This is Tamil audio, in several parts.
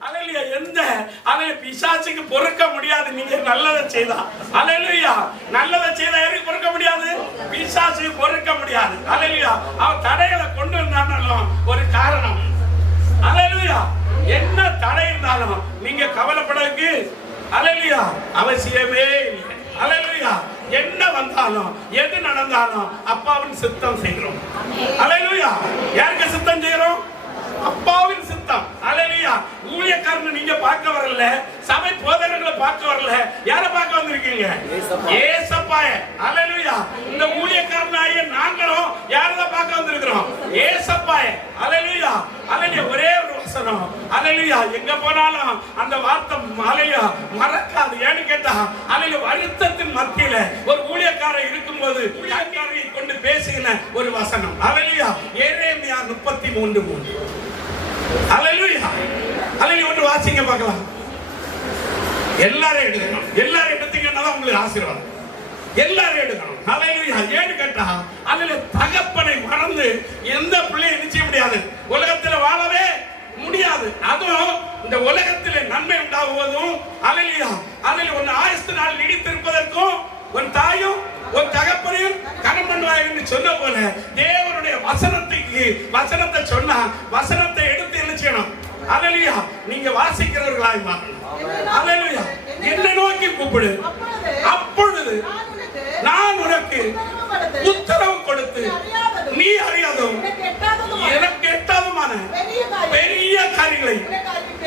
அலையிலுயா எந்த அலைய பிசாசுக்கு பொறுக்க முடியாது நீங்க நல்லதை செய்தா? அலையிலுயா நல்லதை செய்தா யாருக்கு பொறுக்க முடியாது? பிசாசுக்கு பொறுக்க முடியாது. அலையிலுயா அவன் தடைகளை கொண்டு வந்தாலும் ஒரு காரணம். அலையிலுயா என்ன தடை இருந்தாலும் நீங்க கவலைப்படக்கு. அலையிலுயா அவசியமே இல்லை. அலையிலுயா என்ன வந்தாலும் எது நடந்தாலும் அப்பாவின் சித்தம் செய்கிறோம். அலையிலுயா யாருக்கு சித்தம் செய்கிறோம்? அப்பாவின் சித்தம். அலையா ஊழியக்காரன் நீங்க பார்க்க வரல. சபை போதகர்களை பார்க்க வரல. யாரை பார்க்க வந்திருக்கீங்க? ஏசப்பாய. அலையா இந்த ஊழியக்காரனாகிய நாங்களும் யாரதான் பார்க்க வந்திருக்கிறோம்? ஏசப்பாய. அலையா அலையிலுயா ஒரே ஒரு வசனம். அலையா எங்க போனாலும் அந்த வார்த்தை அலையா மறக்காது. ஏன்னு கேட்டா அலையில வருத்தத்தின் மத்தியில ஒரு ஊழியக்காரர் இருக்கும்போது ஊழியக்காரரை கொண்டு பேசுகிற ஒரு வசனம். அலையா ஏரேமியா முப்பத்தி மூன்று மூன்று. எல்லாரும் எடுக்கணும். ஹalleluya ஏன்னு கேட்டா அதுல தகப்பனை மறந்து எந்த பிள்ளையும் நிச்சய முடியாது. உலகத்துல வாழவே முடியாது. அதுவும் இந்த உலகத்திலே நன்மை உண்டாகுவதும் அலையா அதில் ஒன்னு ஆயுஸ்து நாள் நீடித்திருப்பதற்கும் உன் தாயும் ஒரு தகப்பனையும் கடன் பண்ணுவாய் என்று சொன்ன போல தேவனுடைய வசனத்துக்கு வசனத்தை சொன்னா வசனத்தை எடுத்து என்ன செய்யணும்? அலலியா நீங்க வாசிக்கிறவர்களாய் மாறணும். ஹalleluya என்னை நோக்கி கூப்பிடு அப்பொழுது நான் உனக்கு உத்தரவு கொடுத்து நீ அறியாதும் எனக்கு எட்டாதுமான பெரிய காரியங்களை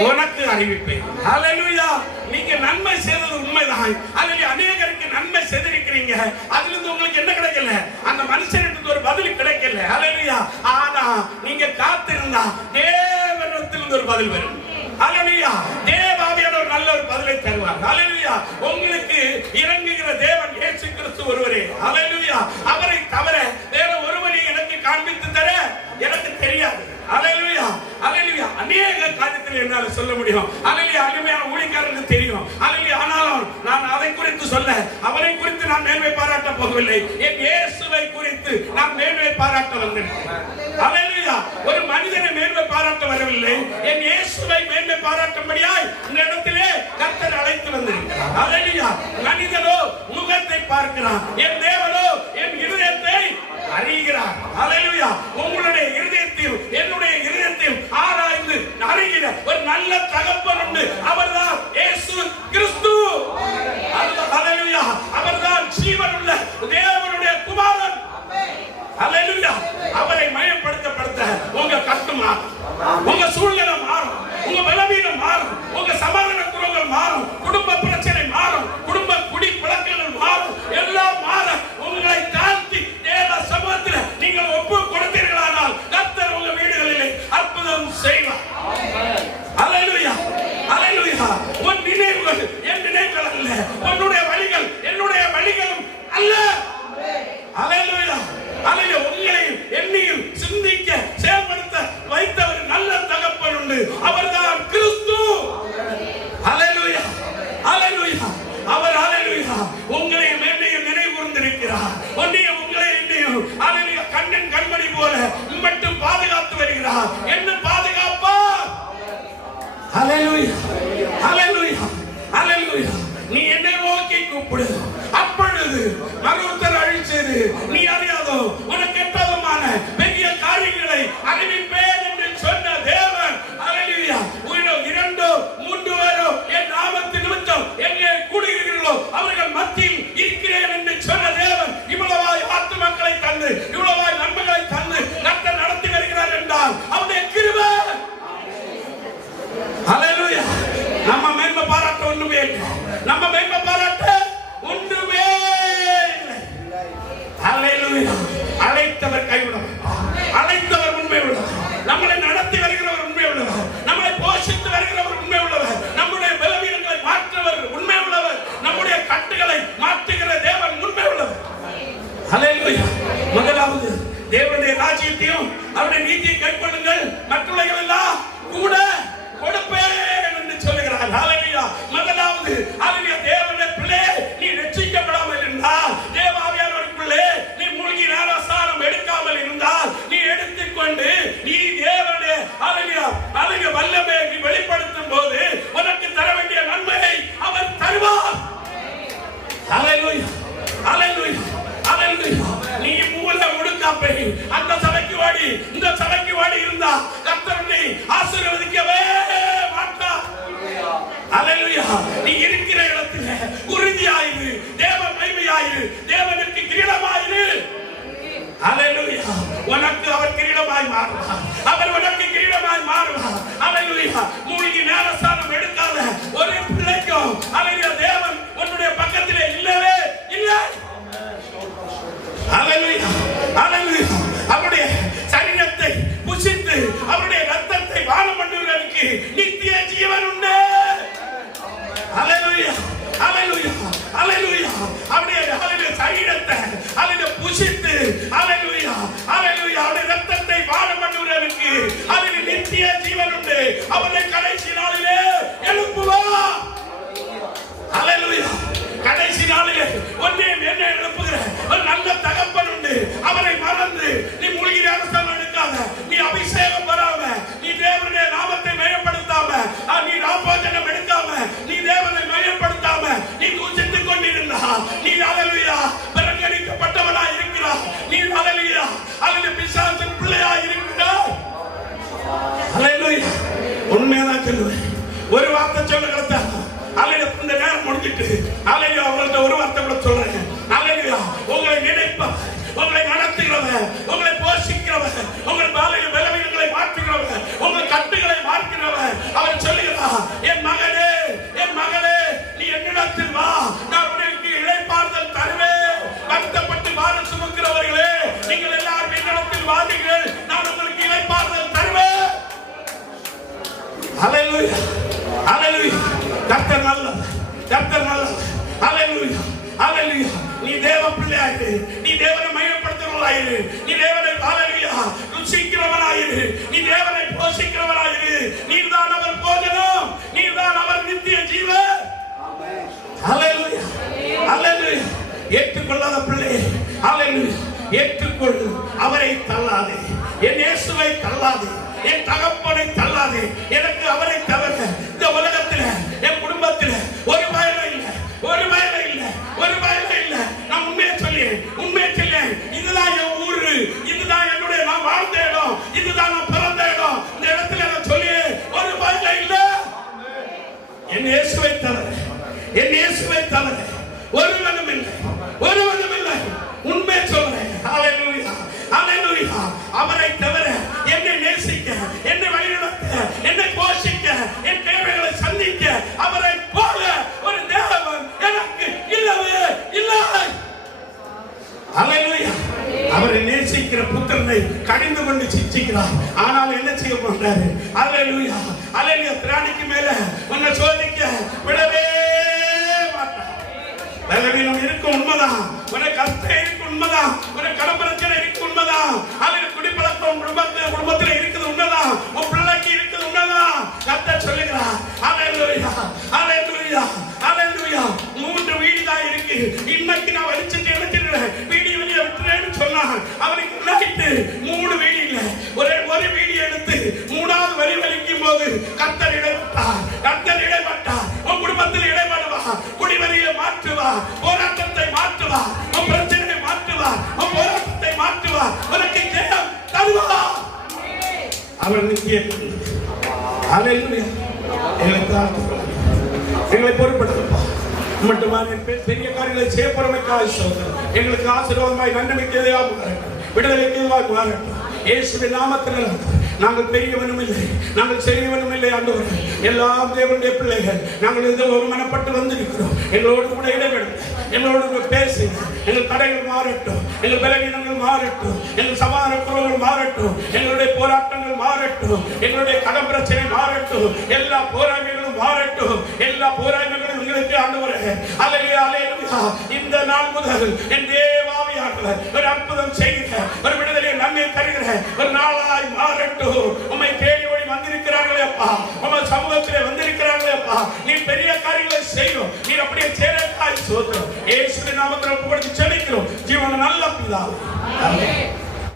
உனக்கு அறிவிப்பேன் ஹalleluya நீங்க நன்மை செய்தது உண்மைதான் அதில் அநேகருக்கு நன்மை செய்திருக்கிறீங்க அதுல இருந்து உங்களுக்கு என்ன கிடைக்கல? அந்த மனுஷனுக்கு ஒரு பதில் கிடைக்கல. அலலியா ஆனா நீங்க காத்திருந்தா தேவனத்திலிருந்து ஒரு பதில் வரும். அலலியா தேவாவியான ஒரு நல்ல ஒரு பதிலை தருவார். அலலியா உங்களுக்கு இறங்குகிற தேவன் இயேசு கிறிஸ்து ஒருவரே. அலலியா அவரை தவிர வேற ஒருவரை எனக்கு காண்பித்து தர எனக்கு தெரியாது. அலலியா அலலியா அநேக காரியத்தில் என்னால் சொல்ல முடியும். அலலியா அருமையான அவரை குறித்து நான் மேன்மை பாராட்ட போகவில்லை. என் இயேசுவை குறித்து நான் மேன்மை பாராட்ட ஹalleluya ஒரு முதலாவது தேவனுடைய ராஜ்யத்தையும் அவருடைய நீதியை கைப்படுங்கள் மற்றவைகள் எல்லாம் கூட கொடுப்பேன் என்று சொல்லுகிறார் ஹalleluya முதலாவது ஹalleluya தேவனுடைய பிள்ளையே நீ ரட்சிக்கப்படாமல் இருந்தால் தேவாவியானவருக்குள்ளே நீ மூழ்கி நாராசாரம் எடுக்காமல் இருந்தால் நீ எடுத்துக்கொண்டு நீ தேவனுடைய ஹalleluya அழகிய வல்லமையை நீ வெளிப்படுத்தும் போது உனக்கு தர வேண்டிய நன்மையை அவர் தருவார். ஹalleluya பாதுகாப்பை அந்த சபைக்கு ஓடி இந்த சபைக்கு வாடி இருந்தா கர்த்தனை ஆசீர்வதிக்கவே மாட்டார் அலையா நீ இருக்கிற இடத்துல உறுதியாயிரு தேவ மகிமையாயிரு தேவனுக்கு கிரீடமாயிரு. அலையா உனக்கு அவர் கிரீடமாய் மாறுவார். அவர் உனக்கு கிரீடமாய் மாறுவார். அலையா அவருடைய புசித்து ஒரு வார்த்தை சொல்லுகிறதா? அல்லையா இந்த நேரம் முடிஞ்சிட்டு. அல்லையா அவங்கள்ட்ட ஒரு வார்த்தை ஹalleluya கர்த்தர் நல்லவர் கர்த்தர் நல்லவர் ஹalleluya ஹalleluya நீ தேவ பிள்ளையாயிரு. நீ தேவனை மையப்படுத்துகிறவளாயிரு நீ தேவனை ஹalleluya ருசிக்கிறவனாயிரு. நீ தேவனை போஷிக்கிறவனாயிரு. நீர்தான் அவர் போஜனம். நீர்தான் அவர் நித்திய ஜீவன் ஹalleluya ஹalleluya ஏற்றுக்கொள்ளாத பிள்ளை. ஹalleluya ஏற்றுக்கொள். அவரை தள்ளாதே. என் இயேசுவை தள்ளாதே. என் தகப்பனை தள்ளாதே. எனக்கு அவரை தவிர தவிர ஒருவனும் இல்லை. ஒருவனும் இல்லை. உண்மை சொல்றேன். அவரை தவிர என்னை நேசிக்க என்னை வழிநடத்த என்னை போஷிக்க என் தேவைகளை சந்திக்க அவரை போல ஒரு தேவன் எனக்கு இல்லவே இல்லை. அவரை நேசிக்கிற புத்திரனை கடிந்து கொண்டு சிச்சிக்கிறார். ஆனால் கஷ்டம் இருக்கு எங்களை பொருட்படுத்தப்பா மட்டுமான பெரிய காரியங்களை செய்ய பொறுமைக்காக சோதரம் எங்களுக்கு ஆசீர்வாதமாய் நன்மைக்கிறதாக மாறட்டும். விடுதலைக்கு எதுவாக மாறட்டும். இயேசுவின் நாமத்தில் நாங்கள் பெரியவனும் இல்லை. நாங்கள் சிறியவனும் இல்லை ஆண்டவர் எல்லா தேவனுடைய பிள்ளைகள். நாங்கள் இது ஒரு மனப்பட்டு வந்திருக்கிறோம். எங்களோடு கூட இடைவிடுங்க எங்களோடு கூட பேசுங்க எங்கள் தடைகள் மாறட்டும். எங்கள் பலவீனங்கள் மாறட்டும். எங்கள் சமாதான குரல்கள் மாறட்டும். எங்களுடைய போராட்டங்கள் மாறட்டும். எங்களுடைய கடன் பிரச்சனை மாறட்டும். எல்லா போராட்டங்களும் மாறட்டும். எல்லா போராட்டங்களும் எங்களுக்கு ஆண்டவர். அலையா அலையா இந்த நாள் முதல் என் தேவாவியானவர் ஒரு அற்புதம் செய்கிற ஒரு விடுதலை நன்மை தருகிற ஒரு நாளாக உம்மை தேடி ஓடி வந்திருக்கிறார்களே அப்பா. உங்க சமூகத்திலே வந்திருக்கிறார்களே அப்பா. நீ பெரிய காரியங்களை செய்யும். நீ அப்படியே சேரத்தாய் சோத்திரம் ஏசுவின் நாமத்தில் புகழ்ந்து கொடுத்து ஜீவன நல்ல பிதாவே ஆமென்.